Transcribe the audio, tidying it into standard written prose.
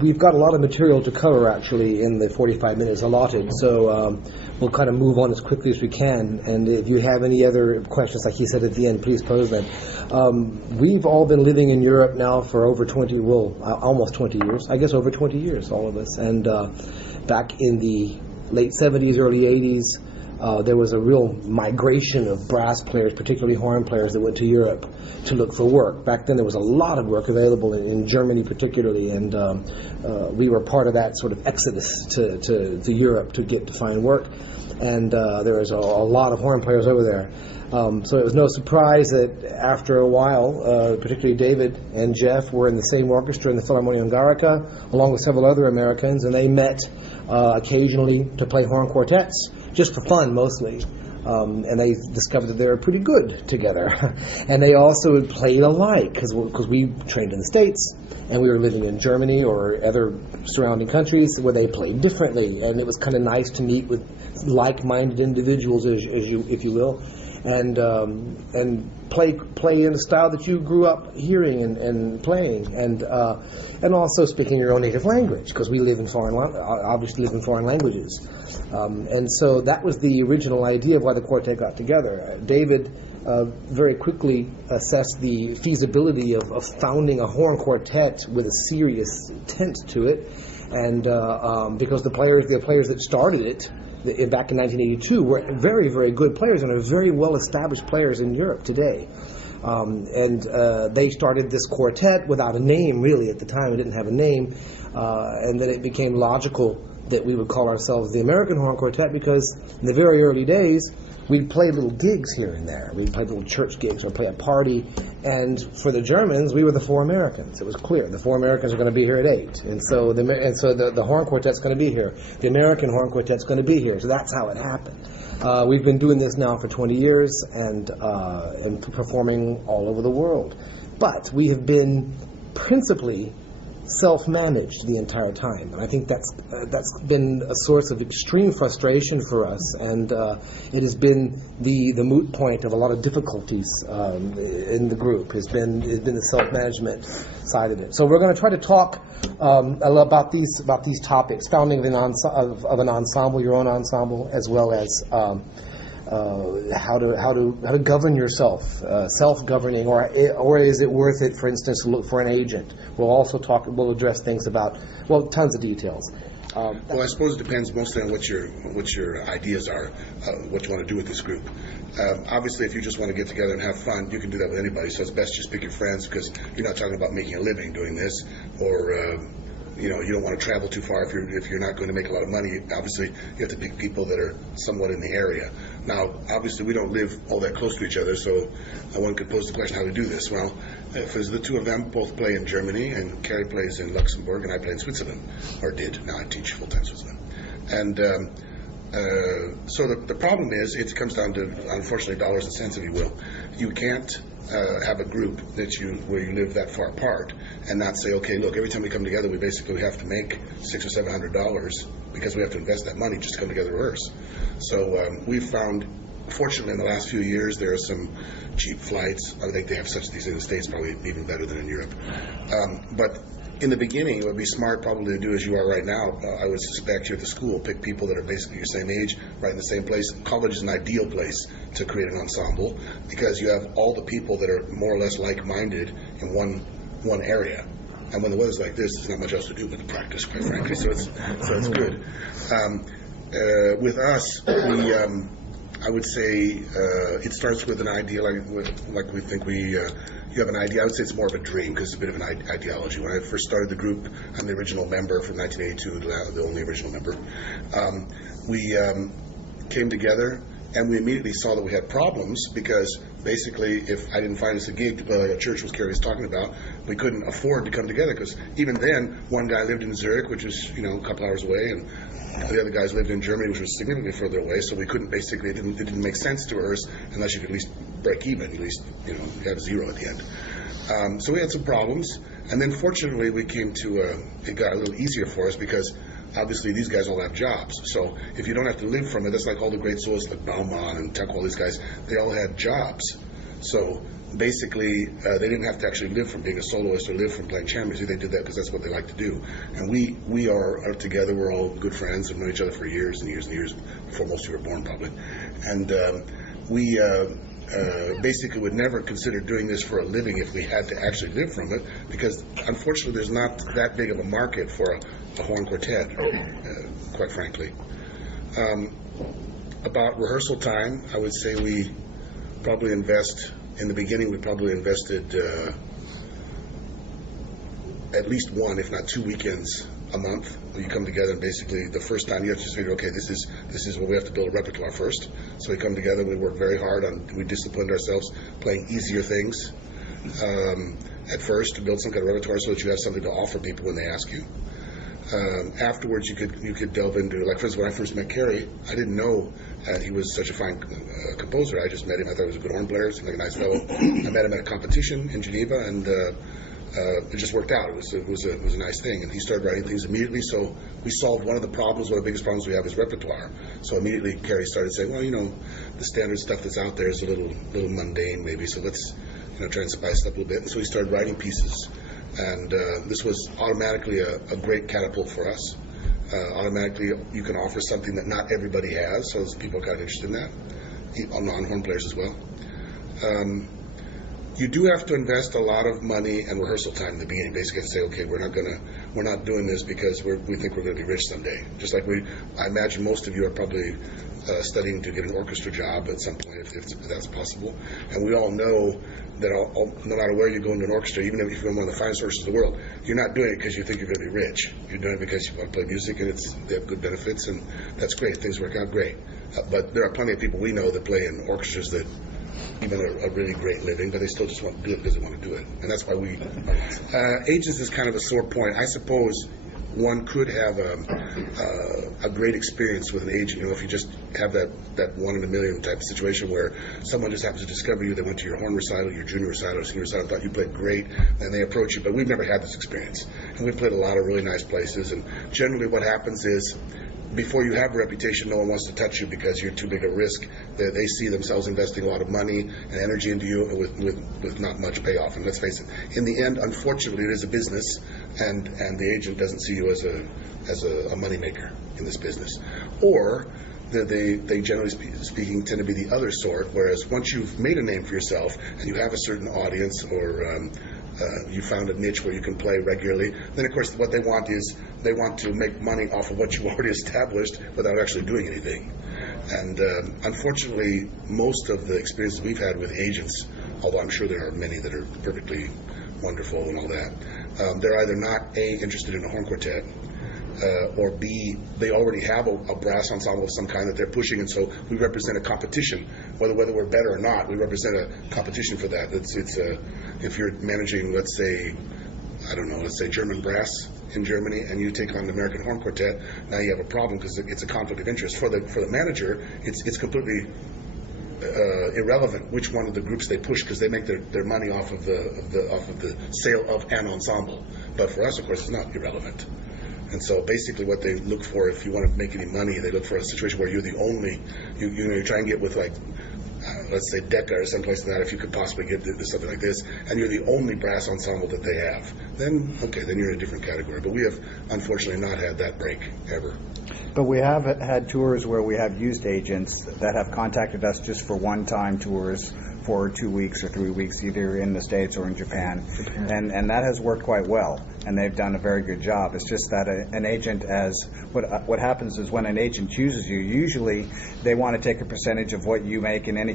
we've got a lot of material to cover actually in the 45 minutes allotted, so we'll kind of move on as quickly as we can. And if you have any other questions, like he said at the end, please pose them. We've all been living in Europe now for over almost 20 years. I guess over 20 years, all of us. And back in the late 70s, early 80s, there was a real migration of brass players, particularly horn players, that went to Europe to look for work. Back then there was a lot of work available in Germany particularly, and we were part of that sort of exodus to Europe to find work. And there was a lot of horn players over there. So it was no surprise that after a while, particularly David and Jeff were in the same orchestra in the Philharmonia Hungarica, along with several other Americans, and they met occasionally to play horn quartets, just for fun mostly. And they discovered that they were pretty good together. And they also played alike, because we trained in the States, and we were living in Germany or other surrounding countries where they played differently. And it was kind of nice to meet with like-minded individuals, if you will, and play in a style that you grew up hearing and playing, and also speaking your own native language, because we obviously live in foreign languages. And so that was the original idea of why the quartet got together. David very quickly assessed the feasibility of founding a horn quartet with a serious tint to it, and because the players that started it back in 1982 were very, very good players and are very well-established players in Europe today. And they started this quartet without a name, really, at the time. We didn't have a name. And then it became logical that we would call ourselves the American Horn Quartet, because in the very early days, we'd play little gigs here and there. We'd play little church gigs or play a party. And for the Germans, we were the Four Americans. It was clear. The Four Americans are going to be here at 8. And so the Horn Quartet's going to be here. The American Horn Quartet's going to be here. So that's how it happened. We've been doing this now for 20 years and performing all over the world. But we have been principally self-managed the entire time, and I think that's been a source of extreme frustration for us, and it has been the moot point of a lot of difficulties in the group. Has been the self-management side of it. So we're going to try to talk about these topics: founding of an ensemble, your own ensemble, as well as how to govern yourself, self-governing, or is it worth it, for instance, to look for an agent? We'll address things about, tons of details. Well, I suppose it depends mostly on what your ideas are, what you want to do with this group. Obviously, if you just want to get together and have fun, you can do that with anybody. So it's best just pick your friends, because you're not talking about making a living doing this, or you don't want to travel too far if you're not going to make a lot of money. Obviously, you have to pick people that are somewhat in the area. Now, obviously, we don't live all that close to each other, so one could pose the question how to do this. Well, if the two of them both play in Germany, and Carrie plays in Luxembourg, and I play in Switzerland, or did. Now I teach full-time Switzerland. And so the problem is, it comes down to, unfortunately, dollars and cents, if you will. You can't have a group where you live that far apart and not say, okay, look, every time we come together, we basically have to make $600 or $700 because we have to invest that money just to come together to rehearse. So we've found, fortunately, in the last few years, there are some cheap flights. I think they have such things in the States, probably even better than in Europe. But in the beginning, it would be smart probably to do as you are right now. I would suspect you at the school, pick people that are basically your same age, right in the same place. College is an ideal place to create an ensemble, because you have all the people that are more or less like-minded in one area. And when the weather's like this, there's not much else to do but to practice, quite frankly. So it's good. With us, I would say it starts with an idea, like we think you have an idea. I would say it's more of a dream, because it's a bit of an ideology. When I first started the group, I'm the original member from 1982, the only original member. We came together, and we immediately saw that we had problems, because basically, if I didn't find us a gig to play like a church was Carrie was talking about, we couldn't afford to come together, because even then, one guy lived in Zurich, which was a couple hours away, and the other guys lived in Germany, which was significantly further away, so we couldn't basically, it didn't make sense to rehearse unless you could at least break even, at least, have zero at the end. So we had some problems, and then fortunately we came to, it got a little easier for us, because obviously these guys all have jobs. So if you don't have to live from it, that's like all the great soloists like Baumann and Tuck, all these guys, they all had jobs. So basically, they didn't have to actually live from being a soloist or live from playing chamber music. They did that because that's what they like to do. And we are together. We're all good friends. We've known each other for years and years and years before most of you were born, probably. And we basically would never consider doing this for a living if we had to actually live from it, because unfortunately there's not that big of a market for a horn quartet, quite frankly. About rehearsal time, I would say we probably invest, in the beginning we probably invested at least one, if not 2 weekends a month, where you come together and basically the first time you have to just figure, okay, this is what we have to build a repertoire first. So we come together, we work very hard we disciplined ourselves playing easier things at first to build some kind of repertoire so that you have something to offer people when they ask you. Afterwards, you could delve into, like, for instance, when I first met Kerry, I didn't know he was such a fine composer. I just met him. I thought he was a good horn player, seemed like a nice fellow. I met him at a competition in Geneva, and it just worked out. It was a nice thing, and he started writing things immediately. So we solved one of the problems. One of the biggest problems we have is repertoire. So immediately, Kerry started saying, "Well, the standard stuff that's out there is a little mundane, maybe. So let's try and spice it up a little bit." And so he started writing pieces. And this was automatically a great catapult for us. Automatically, you can offer something that not everybody has, so people are kind of interested in that, non-horn players as well. You do have to invest a lot of money and rehearsal time in the beginning. Basically, to say, okay, we're not doing this because we think we're going to be rich someday. Just like I imagine most of you are probably studying to get an orchestra job at some point, if that's possible. And we all know that no matter where you go into an orchestra, even if you're in one of the finest orchestras in the world, you're not doing it because you think you're going to be rich. You're doing it because you want to play music, and they have good benefits, and that's great. Things work out great. But there are plenty of people we know that play in orchestras that even a really great living, but they still just want to do it because they want to do it. And that's why agents is kind of a sore point. I suppose one could have a great experience with an agent. If you just have that one in a million type of situation where someone just happens to discover you, they went to your horn recital, your junior recital, or senior recital, thought you played great, and they approach you. But we've never had this experience. And we've played a lot of really nice places, and generally what happens is, before you have a reputation, no one wants to touch you because you're too big a risk. They see themselves investing a lot of money and energy into you with not much payoff. And let's face it, in the end, unfortunately, it is a business, and the agent doesn't see you as a moneymaker in this business. Or they generally speaking tend to be the other sort, whereas once you've made a name for yourself and you have a certain audience, or you found a niche where you can play regularly, then of course what they want is they want to make money off of what you already established without actually doing anything. And unfortunately, most of the experiences we've had with agents, although I'm sure there are many that are perfectly wonderful and all that, they're either not A, interested in a horn quartet, or B, they already have a brass ensemble of some kind that they're pushing, and so we represent a competition. Whether we're better or not, we represent a competition for that. If you're managing, let's say German brass in Germany, and you take on the American Horn Quartet, now you have a problem because it's a conflict of interest. For the manager, it's completely irrelevant which one of the groups they push, because they make their money off of the sale of an ensemble. But for us, of course, it's not irrelevant. And so basically what they look for, if you want to make any money, they look for a situation where you're the only, you try and get with, like, let's say Decca or someplace like that, if you could possibly get something like this, and you're the only brass ensemble that they have, then you're in a different category. But we have unfortunately not had that break ever. But we have had tours where we have used agents that have contacted us just for one-time tours for 2 weeks or 3 weeks, either in the States or in Japan. And that has worked quite well, and they've done a very good job. It's just that an agent, what happens is when an agent chooses you, usually they want to take a percentage of what you make in any